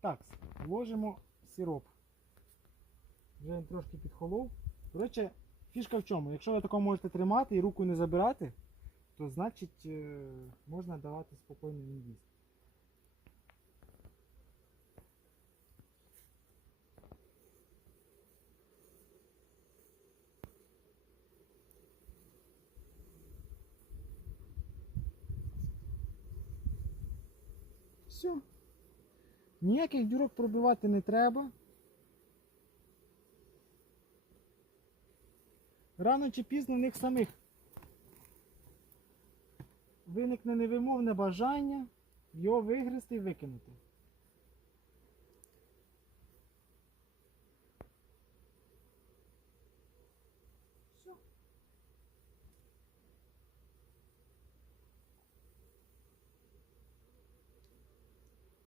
Так, вложимо сироп. Вже він трошки підхолов. Коротше, фішка в чому? Якщо ви тако можете тримати і руку не забирати, то значить е, можна давати спокійно їм їсти. Все. Ніяких дюрок пробивати не треба. Рано чи пізно в них самих виникне невимовне бажання його вигризти і викинути. Все.